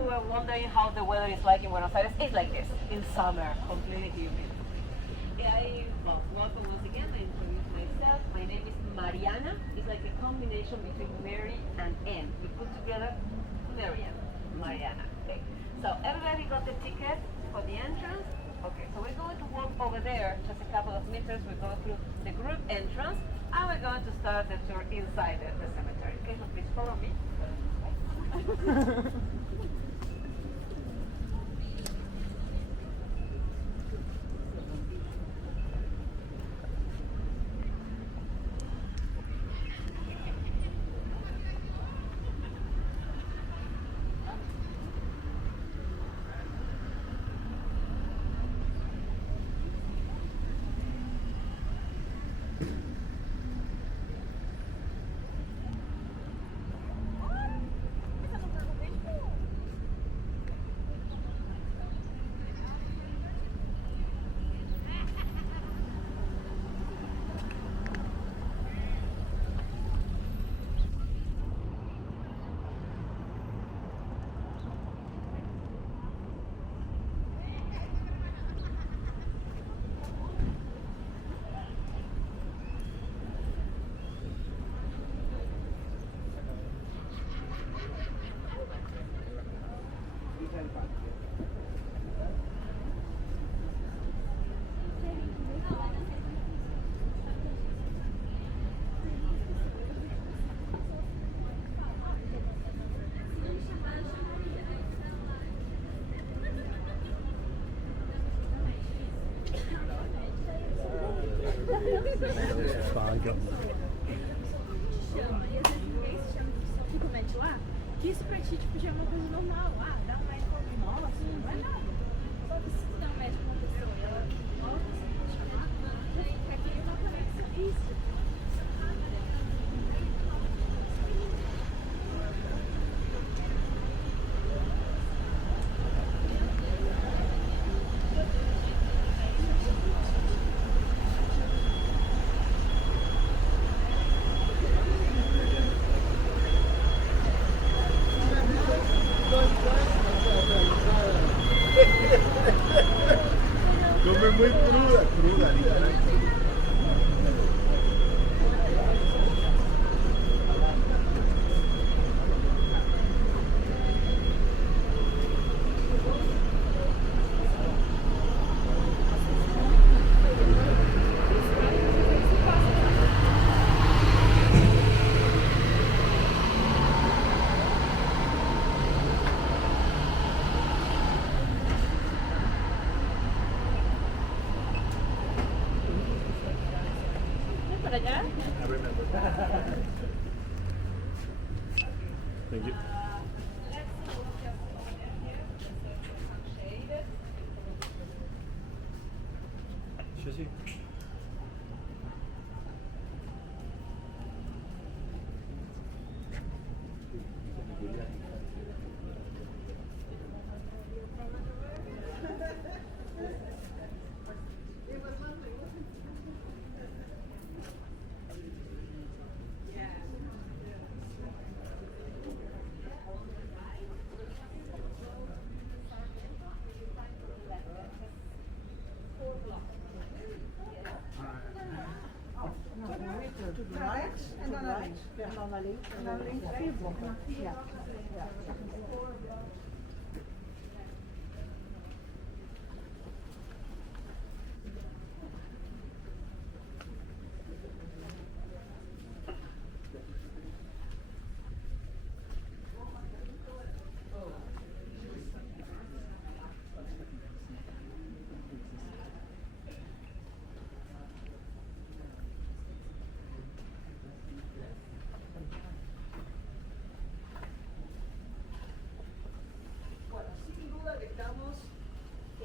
were wondering how the weather is like in Buenos Aires, it's like this, in summer, completely humid. Well, welcome once again. I introduce myself. My name is Mariana. It's like a combination between Mary and Ann. We put together Mariana. Okay. So everybody got the ticket for the entrance? Okay, so we're going to walk over there just a couple of meters. We go through the group entrance and we're going to start the tour inside the cemetery. Okay, so please follow me. Simplesmente lá, que isso pra ti tipo, já é uma coisa normal. Ah, dá um médico normal, assim, não é nada. Só que se der um médico com uma pessoa e ela volta, assim, pra chamar, aí cria uma conexão. Isso. Come muy cruda, literal. Para allá. I remember. Thank you. Sí, sí. Rechts en dan naar links. Ja. En dan naar links. En dan links. 4 blokken. Ja. Ja.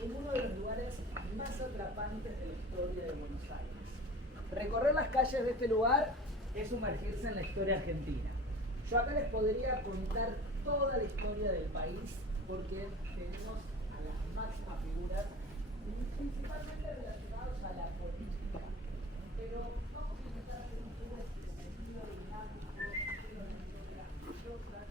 En uno de los lugares más atrapantes de la historia de Buenos Aires. Recorrer las calles de este lugar es sumergirse en la historia argentina. Yo acá les podría contar toda la historia del país porque tenemos a las máximas figuras, principalmente relacionados a la política. Pero vamos a intentar hacer un tour extensivo, dinámico, de la historia maravillosa.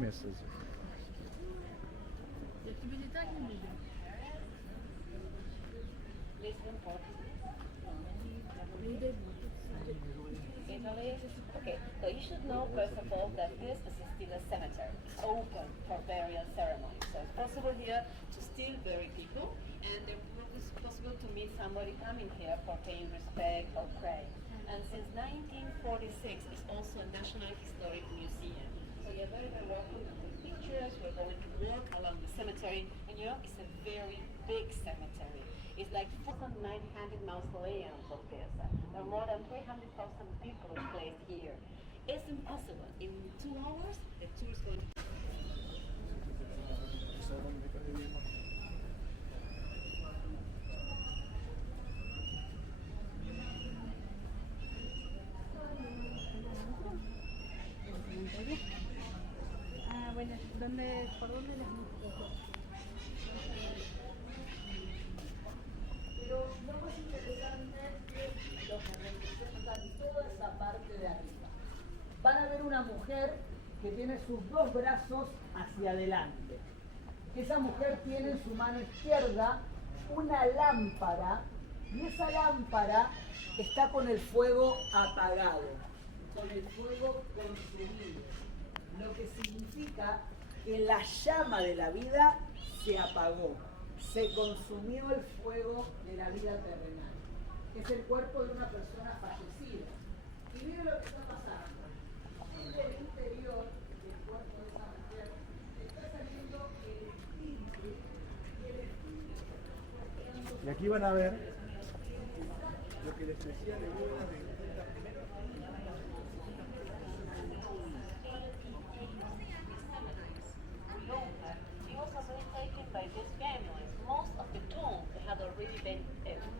mesaj. Jaki będzie tak nie będzie. Lisbon, Portugal. Italy. Okay, so you should know first of all that this is still a cemetery. It's open for burial ceremonies. So it's possible here to still bury people, and it's possible to meet somebody coming here for paying respect or pray. And since 1946, it's also a National Historic Museum. So you're very, very welcome to take pictures. We're going to walk along the cemetery, and you know, it's a very big cemetery. It's like 4,900 mausoleums of this. There are more than 300,000 people placed here. It's impossible. In 2 hours, the tour is going to... Ah, bueno, ¿por dónde les gusta? Pero lo más interesante es lo que representan toda esa parte de arriba. Van a ver una mujer que tiene sus 2 brazos hacia adelante. Esa mujer tiene en su mano izquierda una lámpara y esa lámpara está con el fuego apagado, con el fuego consumido, lo que significa que la llama de la vida se apagó, se consumió el fuego de la vida terrenal. Es el cuerpo de una persona fallecida. Y miren lo que está pasando. Desde el interior del cuerpo de esa mujer está saliendo el espíritu y el espíritu. Y aquí van a ver lo que les decía de bodas de primero. It was already taken by these families. Most of the tombs they had already been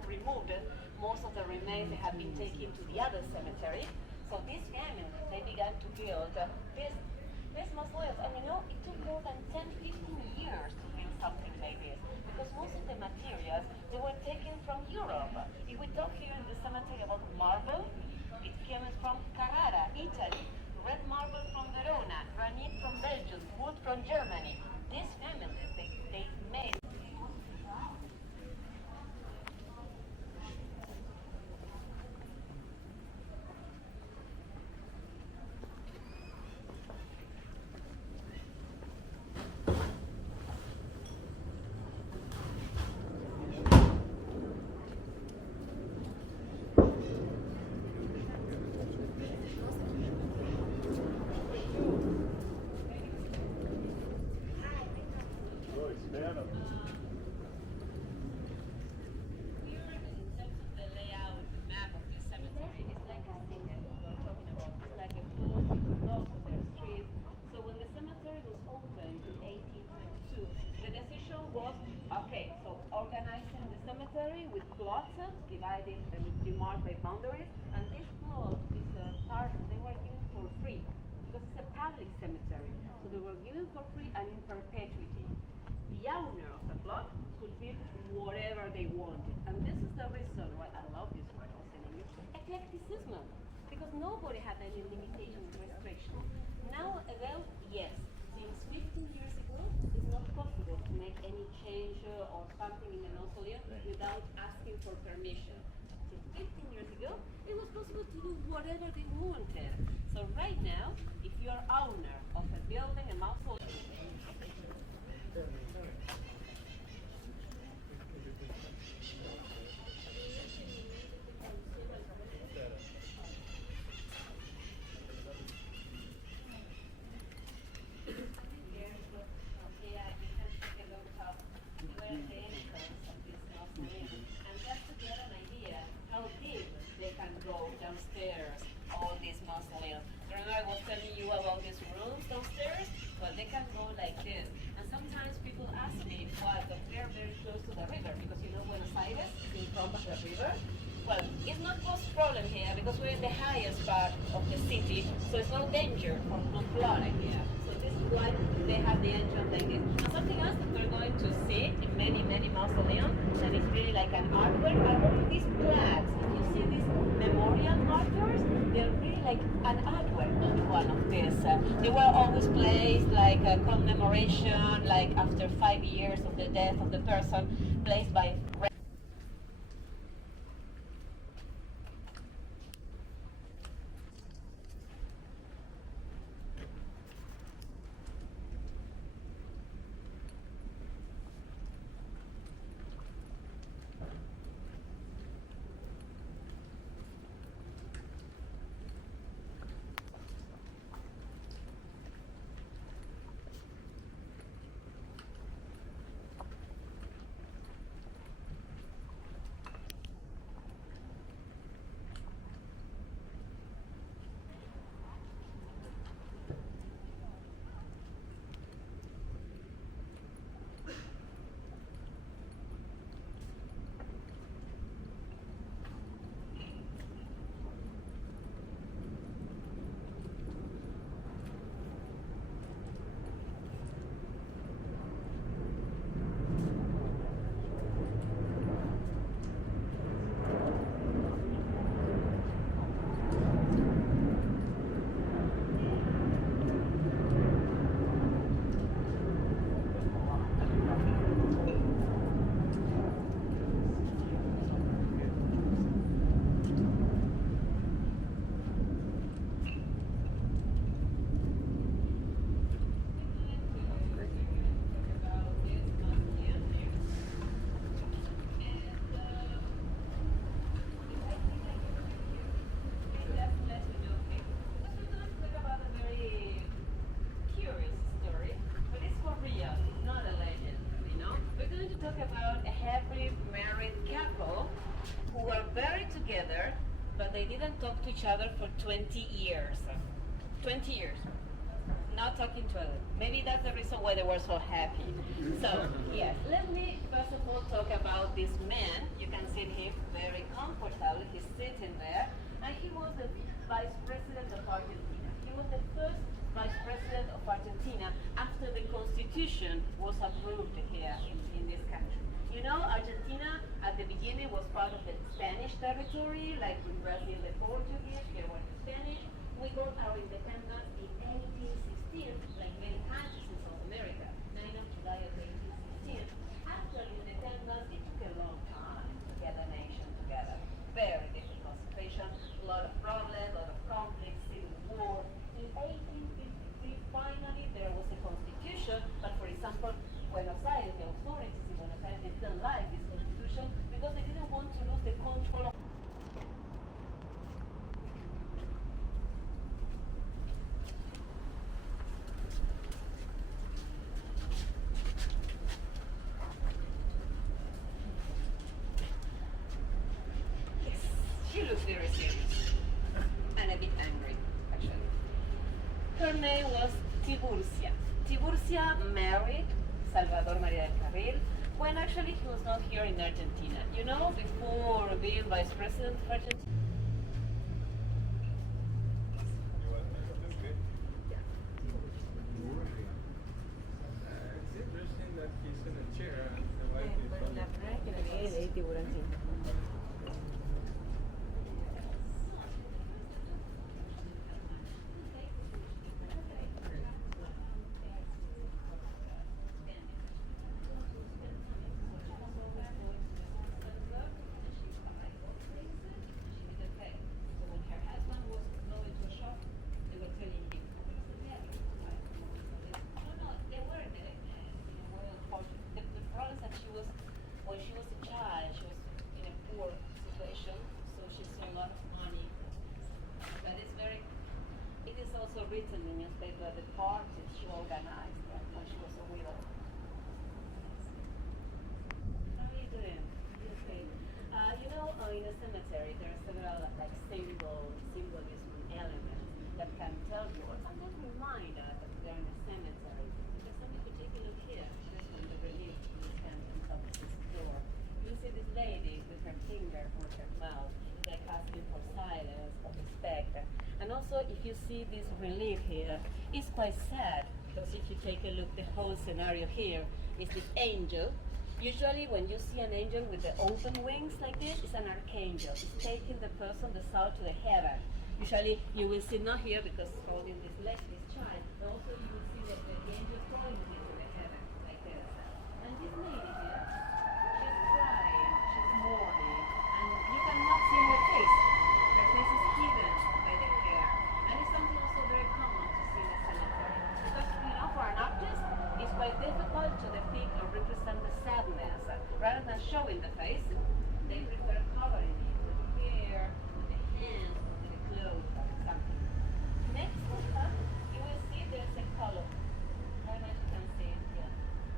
removed. Most of the remains they had been taken to the other cemetery. So these families they began to build these mausoleums. And you know, it took more than 10-15 years to build something like this because most of the materials they were taken from Europe. If we talk here in the cemetery about marble, it came from Carrara, Italy. Red marble from Verona, granite from Belgium, wood from Germany. These families, they made. With plots divided and demarked by boundaries, and this plot is a part they were given for free because it's a public cemetery, so they were given for free and in perpetuity. The owner of the plot could build whatever they wanted, and this is the reason why I love this word also in English, eclecticism, because nobody had any limitation or restriction. Now, well, yes, since 15 years ago, it's not possible to make any change or something in the mausoleum without asking for permission. Since 15 years ago, it was possible to do whatever they wanted. So right now, if you are owner of a building, a mausoleum, downstairs, all these mausoleums. Remember I was telling you about these rooms downstairs? Well, they can go like this. And sometimes people ask me why, because they're very close to the river, because you know Buenos Aires is in front of the river. Well, it's not cause problem here because we're in the highest part of the city, so it's no danger for flooding here. So this is why they have the entrance like this. And something else that we're going to see in many, many mausoleums, and it's really like an artwork, are all these plaques. You see these memorial markers? flowers, they're really like an artwork in one of these. They were always placed like a commemoration, like after 5 years of the death of the person, placed by but they didn't talk to each other for 20 years. 20 years. Not talking to others. Maybe that's the reason why they were so happy. So, yes, let me first of all talk about this man. You can see him very comfortable. He's sitting there. And he was the vice president of Argentina. He was the first vice president of Argentina after the constitution was approved here in this country. You know, Argentina at the beginning was part of the Spanish territory, like in Brazil the Portuguese, here were the Spanish. We got our independence in 1816, like many countries in South America, 9th of July of 1816. After independence, it took a long time to get a nation together. Very difficult situation, a lot of problems, a lot of conflicts, civil war. In 1853, finally, there was a constitution, but for example, Buenos Aires, the authorities in Buenos Aires, they didn't like this constitution because they didn't want to lose the control of She looked very serious and a bit angry, actually. Her name was Tiburcia. Tiburcia married Salvador María del Carril when actually he was not here in Argentina. You know, before being vice president of Argentina. It's interesting that he's in a chair and the wife is on when she was a child, she was in a poor situation, so she saw a lot of money. But it is also written in newspaper the parties she organized when she was a widow. How are you doing? Okay. You know, in a cemetery there are several like symbolism elements that can tell you or sometimes remind us that they're in a cemetery. Because if you take a look here, this one, the relief in the entrance of this door, you see this lady with her finger on her mouth, like asking for silence, or respect. And also, if you see this relief here, it's quite sad, because if you take a look, the whole scenario here is this angel. Usually, when you see an angel with the open wings like this, it's an archangel. It's taking the person, the soul, to the heaven. Usually you will see not here because holding this leg, this child, but also you will see that the angel throwing him into the heaven, like this. And this lady here, she's crying, she's mourning, and you cannot see her face. Her face is hidden by the hair. And it's something also very common to see in the cemetery. Because, for an artist, it's quite difficult to depict or represent the sadness. Rather than showing the face, they prefer covering it with hair, with the hands, with the clothes, for example. Next to her, you will see there's a column. I don't know if you can see it here.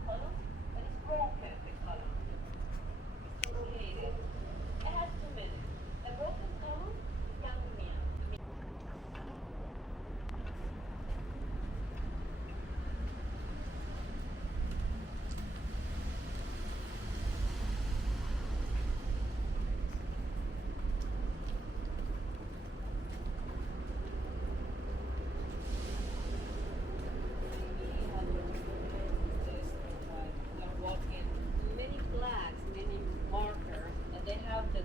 Column, but it's broken, the column. It's truncated. It has 2 minutes. A broken column, young man. They're walking many flags, many markers, and they have the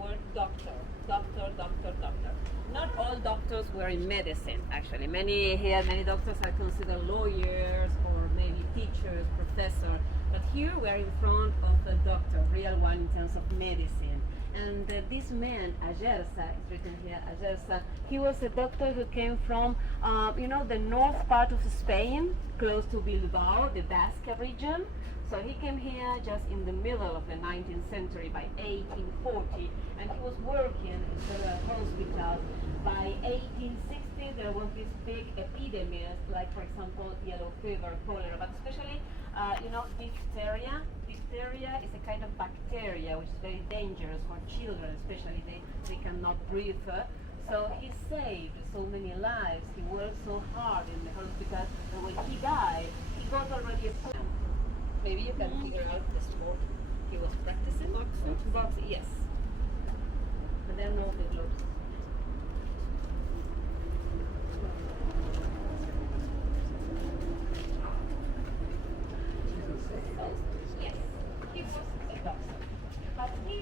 word doctor, doctor, doctor, doctor. Not all doctors were in medicine, actually. Many doctors are considered lawyers or maybe teachers, professors. But here we are in front of a doctor, real one in terms of medicine. And this man, Ajersa, it's written here, Ajersa, he was a doctor who came from, the north part of Spain, close to Bilbao, the Basque region. So he came here just in the middle of the 19th century by 1840, and he was working in several hospitals. By 1860, there was this big epidemic, like for example, yellow fever, cholera, but especially, diphtheria. Diphtheria is a kind of bacteria which is very dangerous for children, especially they cannot breathe. So he saved so many lives. He worked so hard in the hospital, and when he died, he got already a plan. Maybe you can figure out the sport he was practicing. Boxing, yes. But there are no the gloves. Yes, he was a boxer. But he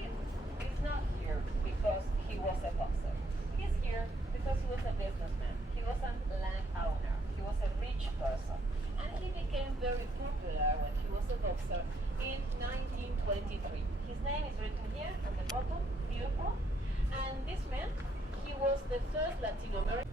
is not here because he was a boxer. He's here because he was a businessman. He was a landowner. He was a rich person. And he became very popular when he was a boxer in 1923. His name is written here at the bottom, beautiful. And this man, he was the first Latino American.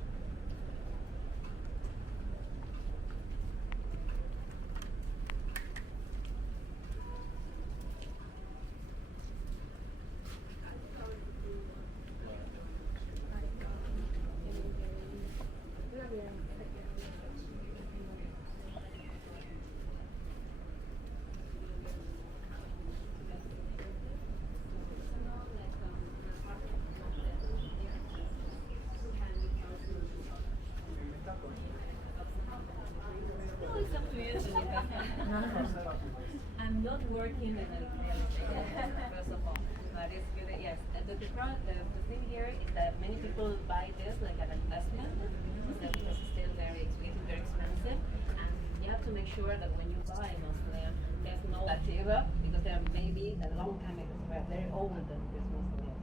I'm not working in a real estate, first of all, but it's good. Yes, the thing here is that many people buy this like an investment, because it's still very expensive, and you have to make sure that when you buy mausoleum, there's no Lativa, because they are maybe a long time ago, they are very older than this mausoleum.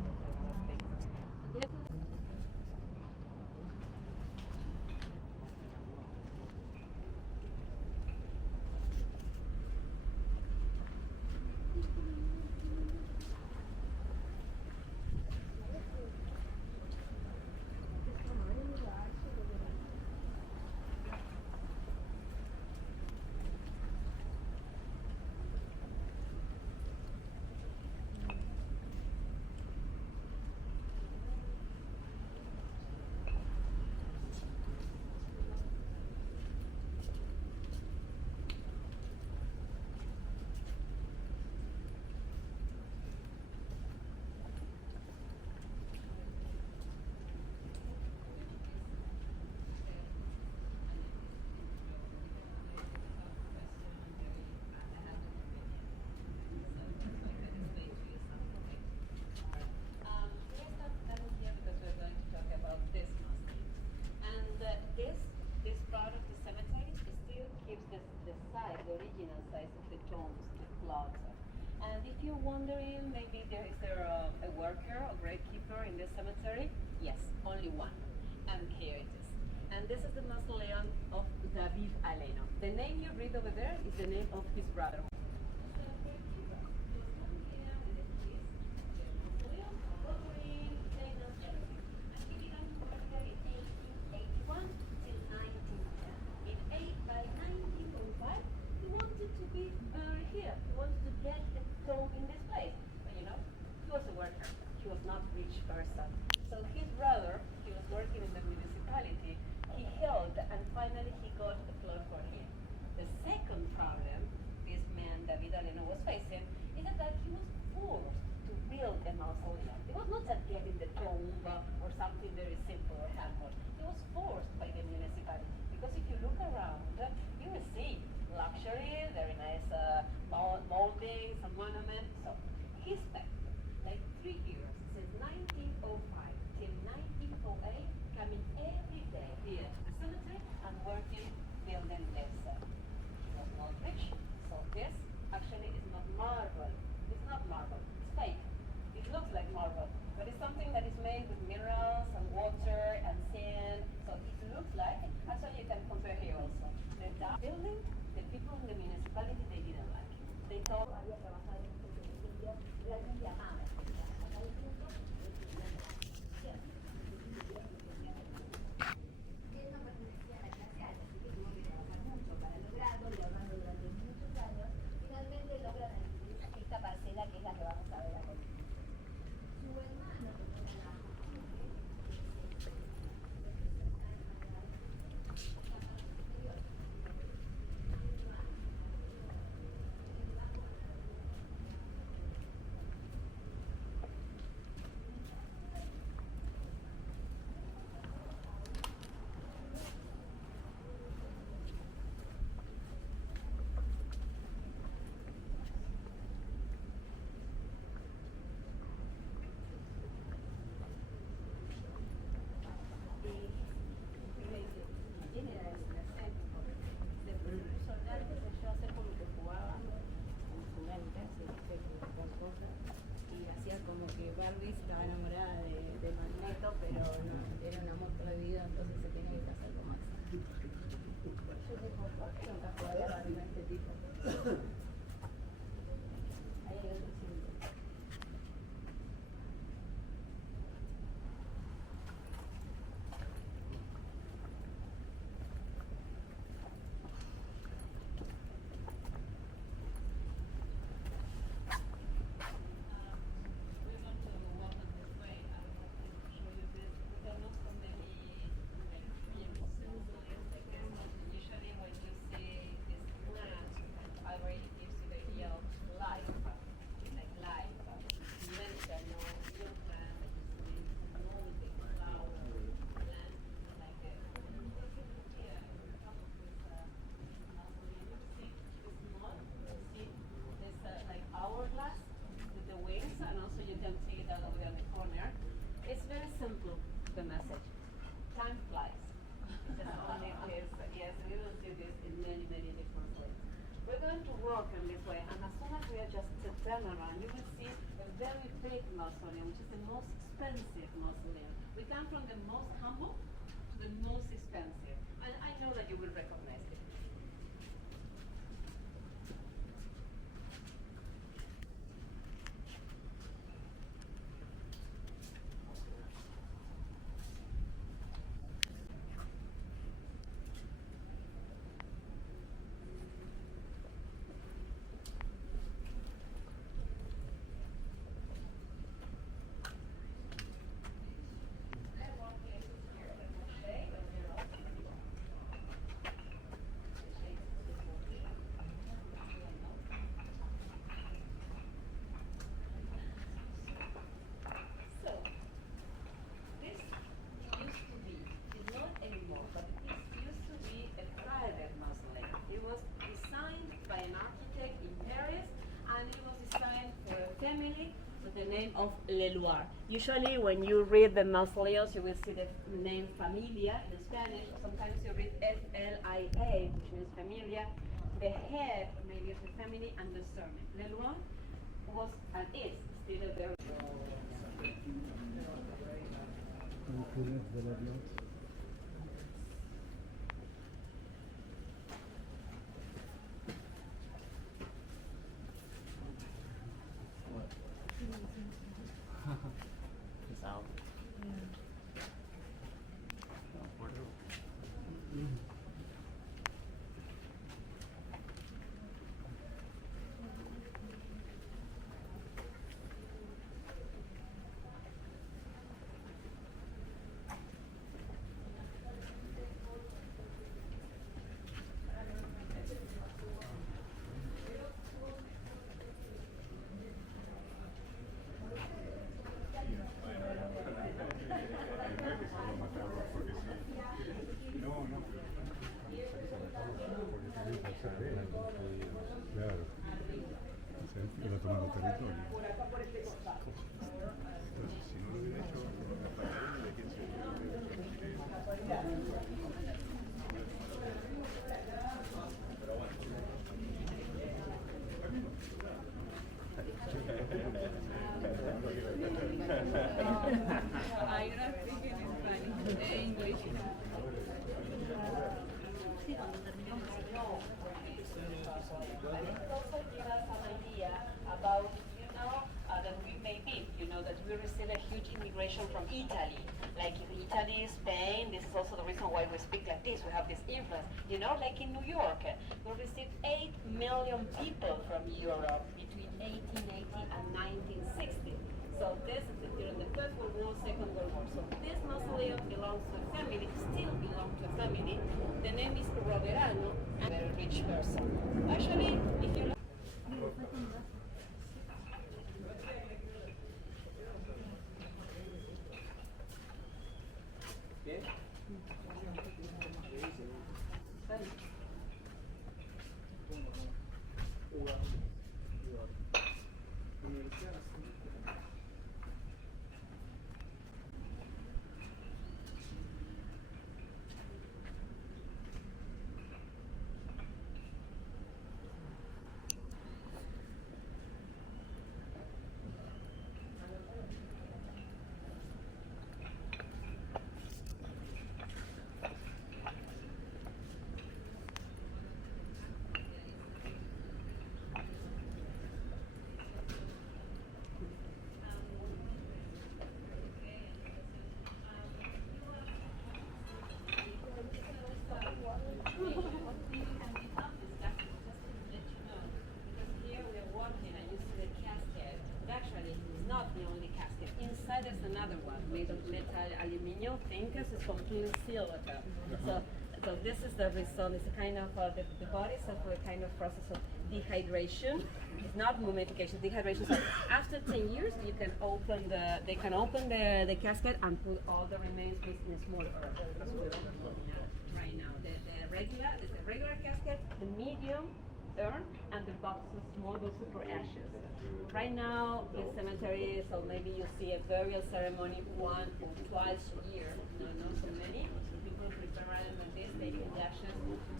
And if you're wondering, maybe is there a worker, a gravekeeper in this cemetery? Yes, only one. And here it is. And this is the mausoleum of David Aleno. The name you read over there is the name of his brother. In this place, but you know, he was a worker. He was not a rich person. So his brother, he was working in the municipality. He held, and finally he got a plot for him. The second problem this man David Aleno was facing is that he was forced to build a mausoleum. It was not just getting the tomb or something very simple or handmade. It was forced by the municipality because if you look around, you will see luxury, very nice moldings, and monuments. So he spent like 3 years, since 1905 till 1908, coming every day here to the cemetery and working building this. He was not rich, so this actually is not marble. It's not marble, it's fake. It looks like marble, but it's something that is made with minerals and water and sand. So it looks like, actually you can compare here also. The building, the people in the municipality, they didn't like it. They thought había trabajado en este edificio, realmente amaba este lugar. Hasta el punto de que él no pertenecía a la clase alta, así que tuvo que trabajar mucho para lograrlo y ahorrando durante muchos años. Finalmente logran adquirir esta parcela que es la que vamos a ver a continuación. Su hermano como que Barbie estaba enamorada de Magneto, pero no, era un amor prohibido, entonces se tenía que casar con Max. Yo digo, ¿por qué nunca jugué a Barbie con este tipo? Ahí hay otro símbolo. Simple, the message. Time flies. That's only this. Yes, we will see this in many, many different ways. We're going to walk in this way, and as soon as we are just to turn around, you will see a very big mausoleum, which is the most expensive mausoleum. We come from the most humble to the most expensive, and I know that you will recognize it. The name of Leloir. Usually when you read the mausoleums, you will see the name Familia in Spanish, or sometimes you read F-L-I-A, which means Familia, the head maybe of the family, and the surname. Leloir was and is still a very... I don't speak in Spanish, English. Also give us an idea about, that we may be, that we receive a huge immigration from Italy. Like Italy, Spain, this is also the reason why we speak like this. We have this influence. Like in New York, we received 8 million people from Europe between 1880 and 1960. So this is during the First World War, Second World War. So this mausoleum belongs to a family, still belongs to a family. The name is Roverano, a very rich person. Actually, if you look ¿Qué? there's another one made of metal aluminum. Thinkers is completely sealed. So this is the result. It's a kind of the body suffer a kind of process of dehydration. It's not mummification, dehydration. So after 10 years, you can open they can open the casket and put all the remains in a small urn. That's what we're doing right now. The regular casket, the medium urn, and the box of small boxes for ashes. Right now, in cemetery, so maybe you see a burial ceremony 1 or twice a year. No, not so many. People prepare rather than this, taking the ashes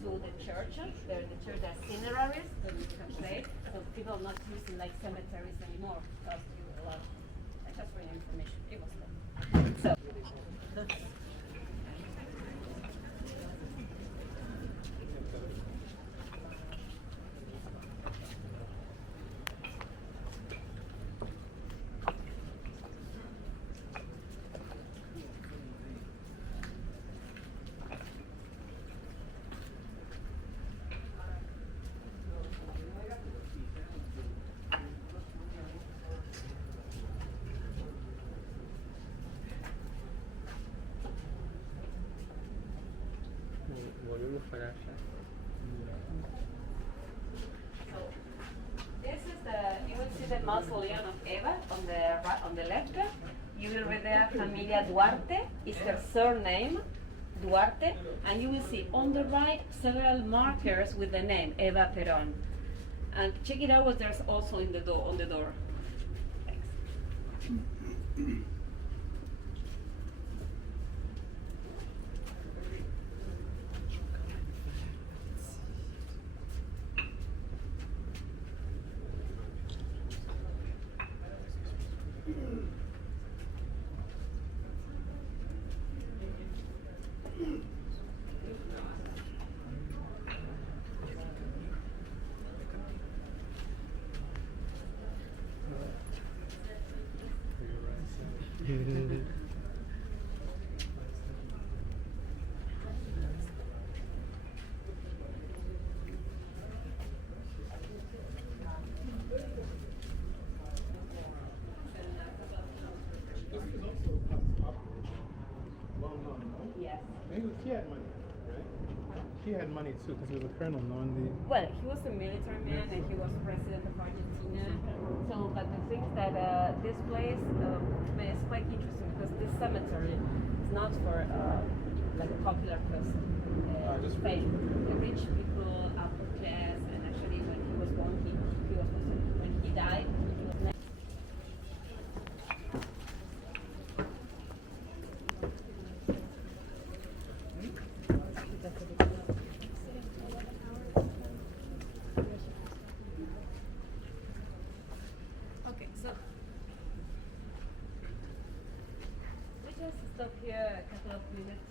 to the church. There in the church, there are cinerarists, so we can say. So people are not using like cemeteries anymore. Cost you a lot. That's just for your information. It was fun. So. This is you will see the mausoleum of Eva on the left. You will read there Familia Duarte is her surname, Duarte, and you will see on the right several markers with the name Eva Peron. And check it out what there's also in the on the door. Thanks. Yes. Maybe she had money, right? She had money too because he was a colonel, knowing the. Well, he was a military man and he was president of Argentina. So, but the thing is that this place is quite interesting because this cemetery is not for like a popular person. Just fame. The rich people, upper class, and actually when he was born, when he died, he was next. Okay, so stop here a couple of minutes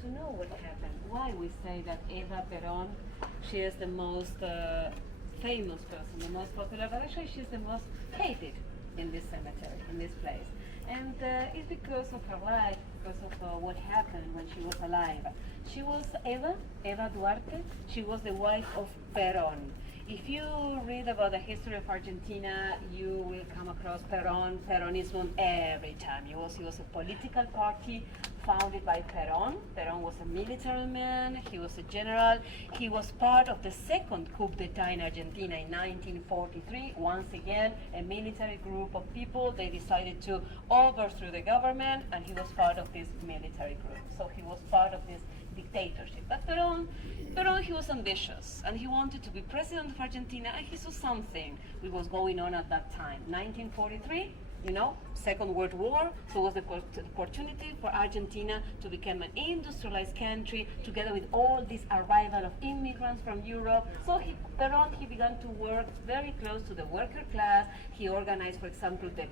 to know what happened. Why we say that Eva Peron, she is the most famous person, the most popular, but actually she's the most hated in this cemetery, in this place. And it's because of her life, because of what happened when she was alive. She was Eva Duarte. She was the wife of Peron. If you read about the history of Argentina, you will come across Peronism every time. It was a political party founded by Peron. Peron was a military man, he was a general. He was part of the second coup d'etat in Argentina in 1943. Once again, a military group of people, they decided to overthrow the government, and he was part of this military group. So he was part of this dictatorship. But Peron, he was ambitious, and he wanted to be president of Argentina, and he saw something that was going on at that time. 1943, Second World War, so it was the opportunity for Argentina to become an industrialized country, together with all this arrival of immigrants from Europe. So Peron began to work very close to the worker class. He organized, for example, the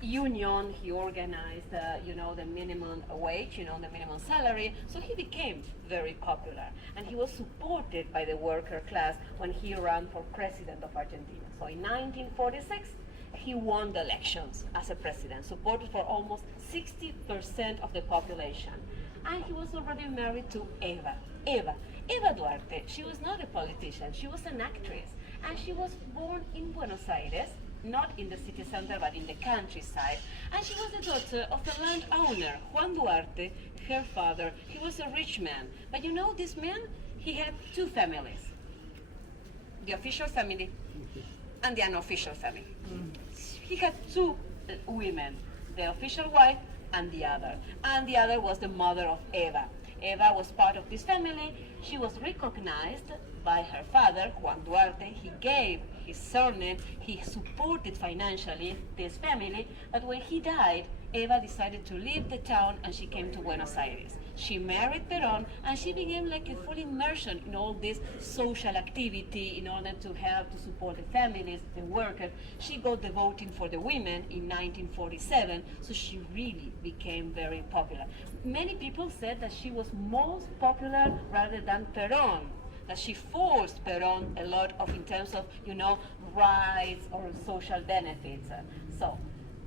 union. He organized, the minimum wage, the minimum salary. So he became very popular, and he was supported by the worker class when he ran for president of Argentina. So in 1946, he won the elections as a president, supported for almost 60% of the population. And he was already married to Eva Duarte. She was not a politician, she was an actress. And she was born in Buenos Aires, not in the city center, but in the countryside. And she was the daughter of the landowner, Juan Duarte, her father. He was a rich man. But this man, he had two families. The official family and the unofficial family. He had two women, the official wife and the other. And the other was the mother of Eva. Eva was part of this family. She was recognized by her father, Juan Duarte. He gave his surname. He supported financially this family. But when he died, Eva decided to leave the town, and she came to Buenos Aires. She married Peron, and she began like a full immersion in all this social activity in order to help to support the families, the workers. She got the voting for the women in 1947, so she really became very popular. Many people said that she was most popular rather than Peron, that she forced Peron a lot of in terms of, rights or social benefits. So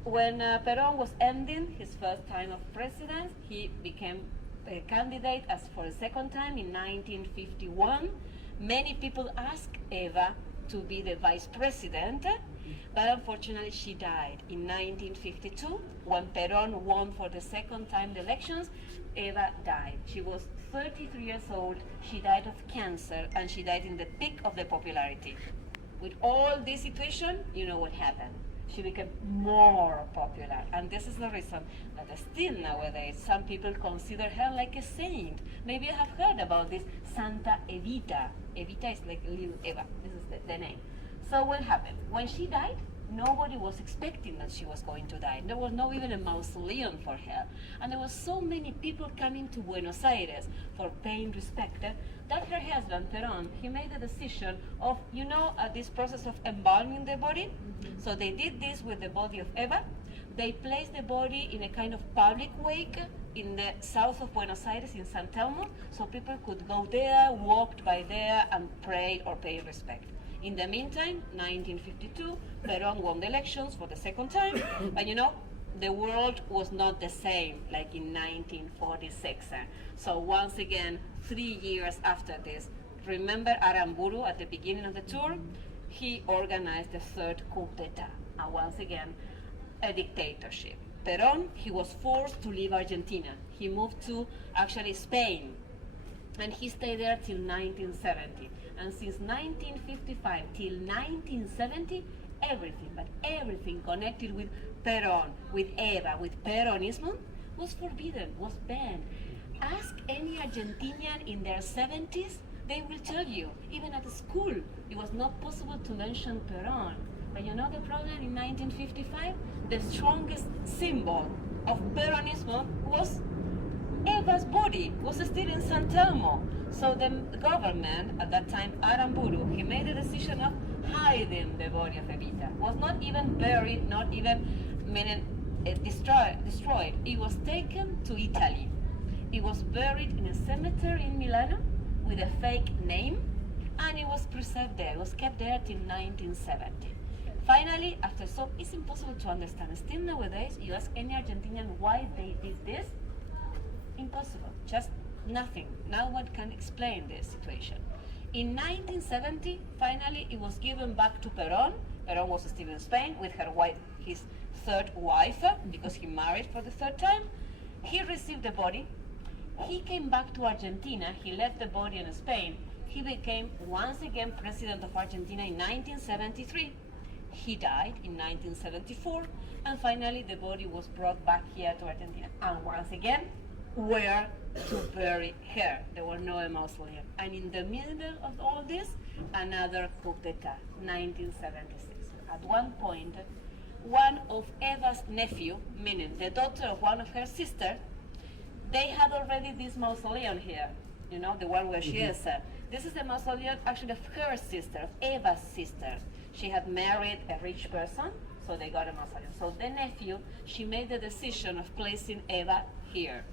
when Peron was ending his first time of president, he became a candidate as for a second time in 1951. Many people asked Eva to be the vice president, but unfortunately she died in 1952. When Peron won for the second time the elections, Eva died. She was 33 years old. She died of cancer, and she died in the peak of the popularity. With all this situation, you know what happened. She became more popular, and this is the reason that still nowadays some people consider her like a saint. Maybe you have heard about this Santa Evita. Evita is like little Eva. This is the name. So what happened? When she died, nobody was expecting that she was going to die. There was not even a mausoleum for her. And there were so many people coming to Buenos Aires for paying respect that her husband, Peron, he made the decision of, this process of embalming the body. So they did this with the body of Eva. They placed the body in a kind of public wake in the south of Buenos Aires, in San Telmo, so people could go there, walk by there, and pray or pay respect. In the meantime, 1952, Peron won the elections for the second time, but the world was not the same like in 1946. So once again, 3 years after this, remember Aramburu at the beginning of the tour? He organized the third coup d'etat, and once again, a dictatorship. Peron, he was forced to leave Argentina. He moved to actually Spain, and he stayed there till 1970. And since 1955 till 1970, everything, but everything connected with Peron, with Eva, with Peronism was forbidden, was banned. Ask any Argentinian in their 70s, they will tell you, even at school, it was not possible to mention Peron. But the problem in 1955? The strongest symbol of Peronism was Eva's body, was still in San Telmo. So the government at that time, Aramburu, he made the decision of hiding the body of Evita. Was not even buried, not even, meaning destroyed. It was taken to Italy. It was buried in a cemetery in Milano with a fake name, and it was preserved there. It was kept there till 1970. Finally, after so, it's impossible to understand. Still nowadays, you ask any Argentinian why they did this, impossible. Just nothing. No one can explain this situation. In 1970, finally, it was given back to Peron. Peron was still in Spain with his third wife, because he married for the third time. He received the body. He came back to Argentina. He left the body in Spain. He became once again president of Argentina in 1973. He died in 1974, and finally the body was brought back here to Argentina. And once again, where to bury her? There were no mausoleum. And in the middle of all of this, another coup d'etat, 1976. At one point, one of Eva's nephew, meaning the daughter of one of her sisters, they had already this mausoleum here, you know, the one where she is. This is the mausoleum actually of her sister, of Eva's sister. She had married a rich person, so they got a mausoleum. So the nephew, she made the decision of placing Eva here.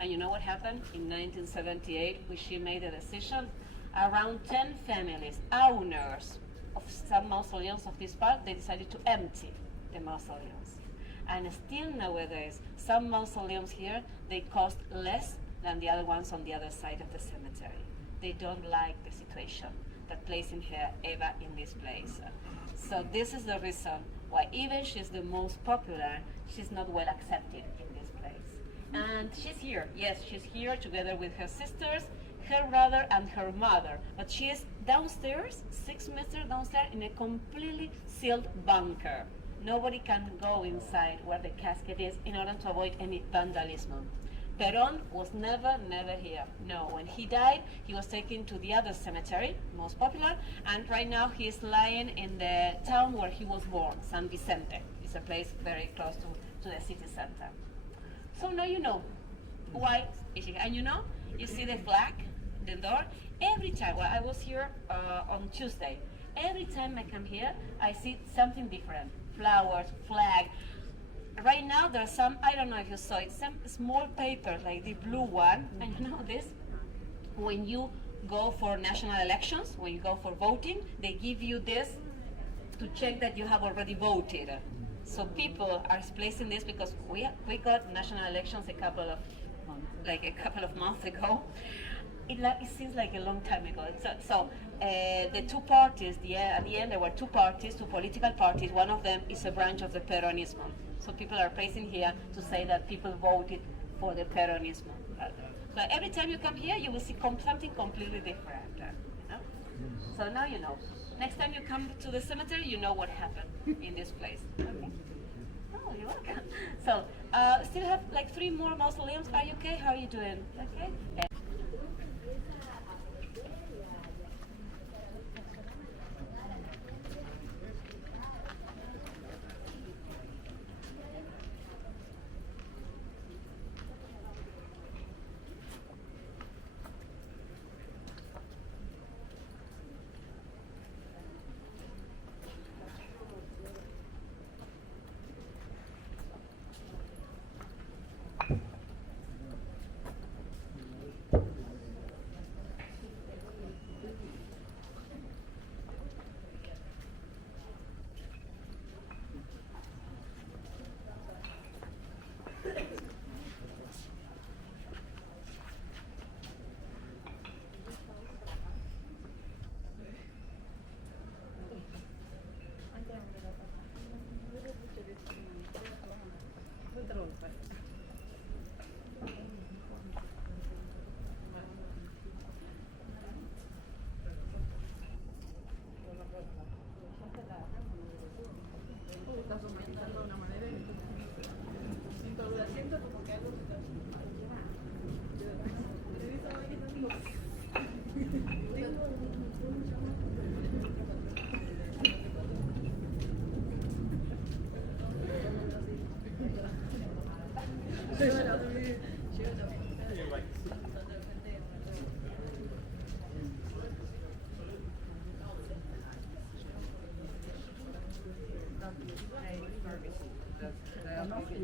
And you know what happened? In 1978, when she made a decision, around 10 families, owners of some mausoleums of this park, they decided to empty the mausoleums. And still nowadays, some mausoleums here, they cost less than the other ones on the other side of the cemetery. They don't like the situation that placing her, Eva, in this place. So this is the reason why even she's the most popular, she's not well accepted in this place. And she's here, yes, she's here together with her sisters, her brother and her mother. But she is downstairs, 6 meters downstairs, in a completely sealed bunker. Nobody can go inside where the casket is in order to avoid any vandalism. Peron was never here. No, when he died, he was taken to the other cemetery, most popular, and right now he is lying in the town where he was born, San Vicente. It's a place very close to the city center. So now you know why is he, and you know, you see the flag, the door. Every time, well, I was here on Tuesday. Every time I come here, I see something different. Flowers, flag. Right now there's some, I don't know if you saw it, some small paper like the blue one, and you know this, when you go for national elections, when you go for voting, they give you this to check that you have already voted. So people are placing this because we got national elections a couple of months ago. It seems like a long time ago. So the two parties, at the end there were two parties, two political parties. One of them is a branch of the Peronismo. So people are placing here to say that people voted for the Peronismo. So every time you come here, you will see something completely different. You know? So now you know. Next time you come to the cemetery, you know what happened in this place. Okay. Oh, you're welcome. So still have like 3 more mausoleums. Are you okay? How are you doing? Okay.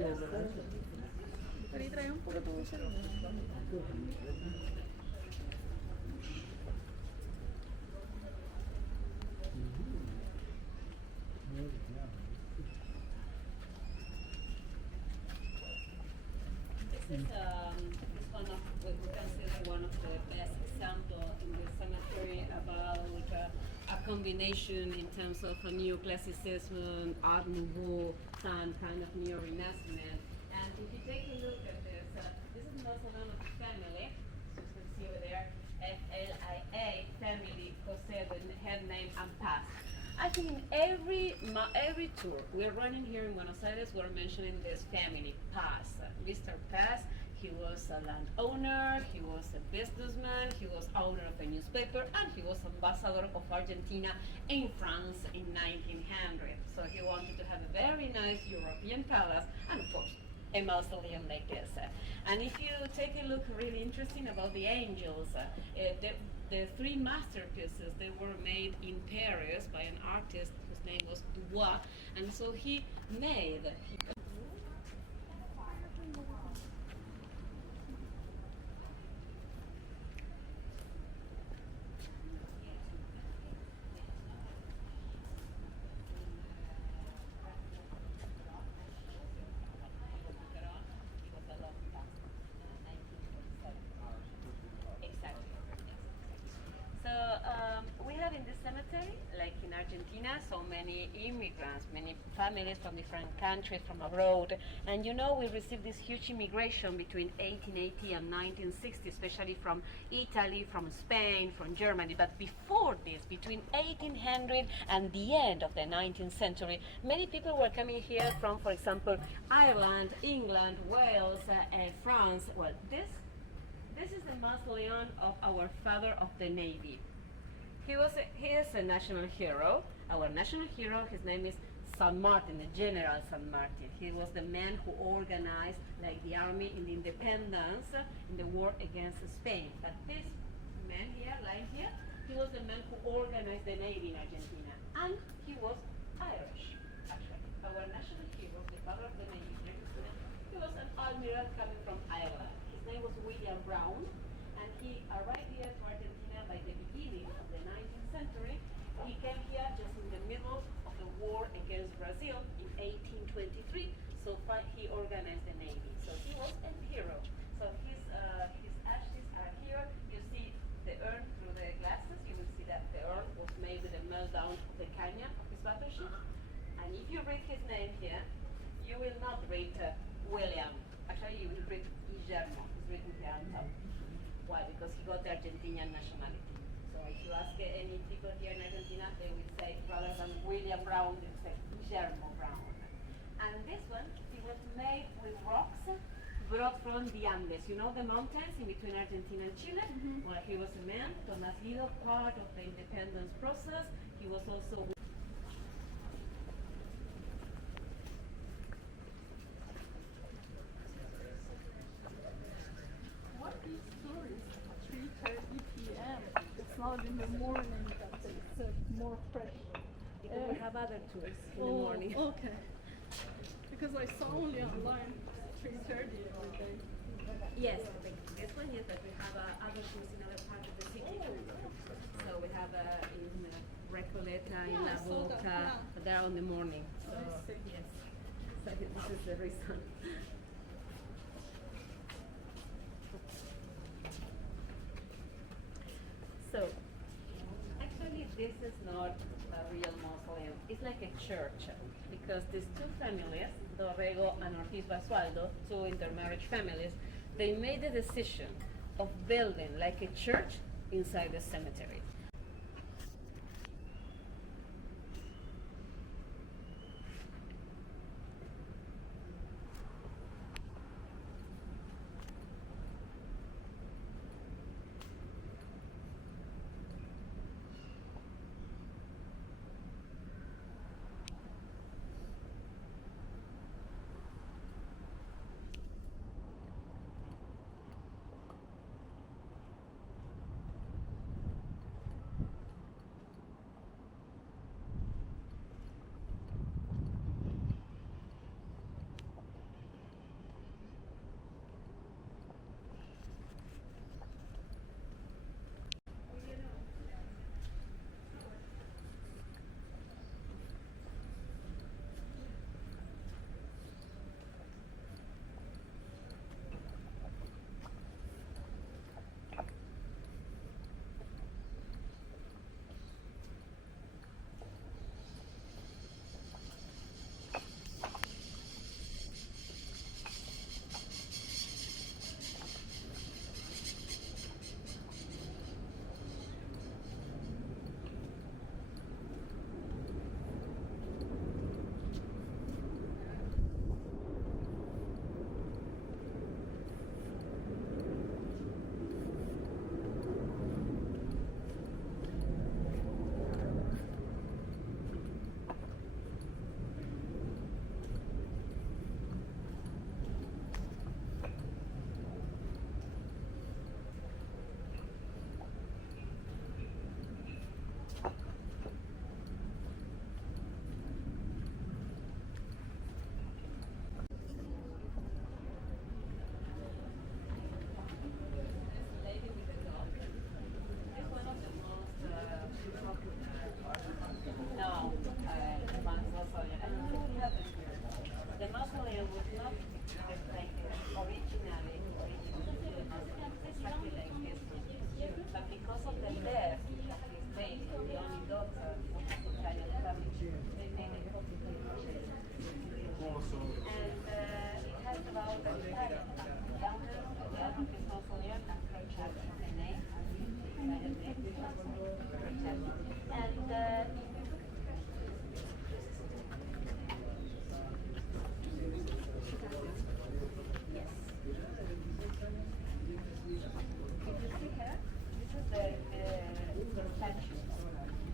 Pero ahí trae un puro tubo de cerveza. This is one of what we consider one of the best examples in the cemetery about a combination in terms of a neoclassicism, Art Nouveau, and kind of neo-Renaissance. And if you take a look at this, this is also one of the family. So you can see over there, FLIA family, Jose, the head name, and Paz. I think in every tour we're running here in Buenos Aires, we're mentioning this family, Paz. Mr. Paz, he was a landowner, he was a businessman, he was owner of a newspaper, and he was ambassador of Argentina in France in 1900. So he wanted to have a very nice European palace, and of course, a mausoleum like this. And if you take a look, really interesting about the angels, the three masterpieces, they were made in Paris by an artist whose name was Dubois, and so he made. We have in this cemetery, like in Argentina, so many immigrants, many families from different countries, from abroad. And you know, we received this huge immigration between 1880 and 1960, especially from Italy, from Spain, from Germany. But before this, between 1800 and the end of the 19th century, many people were coming here from, for example, Ireland, England, Wales, France. Well, this is the mausoleum of our father of the Navy. He is a national hero. Our national hero, his name is San Martin, the General San Martin. He was the man who organized like the army in the independence in the war against Spain. But this man here, lying here, he was the man who organized the Navy in Argentina. And he was Irish, actually. Our national hero, the father of the Navy, he was an admiral coming from Ireland. His name was William Brown, and he arrived here to Argentina by the beginning of the 19th century. He came here just in the middle of the war against Brazil in 1823, so he organized the Navy. So he was a hero. So his ashes are here. You see the urn through the glasses. You will see that the urn was made with the meltdown of the canyon of his battleship. And if you read his name here, you will not read William. Actually, you will read Guillermo. It's written here on top. Why? Because he got the Argentinian nationality. So if you ask any people here in Argentina, they will say, rather than William Brown, they will say Guillermo Brown. And this one, he was made with rocks brought from the Andes. You know the mountains in between Argentina and Chile? Mm-hmm. Well, he was a man, Tomás Guido, part of the independence process. He was also What is tourists? 3:30 p.m. It's not in the morning that it's more fresh. because we have other tours in the morning. Okay. Because I saw only online 3:30 every day. Yes, this one is that we have other tours in other parts of the city. So we have in Recoleta, in Yeah, La I saw that, Boca, yeah. but they're on the morning. So I see. yes, so this is the reason. So actually, this is not a real mausoleum. It's like a church because these two families, Dorrego and Ortiz Basualdo, two intermarriage families, they made the decision of building like a church inside the cemetery.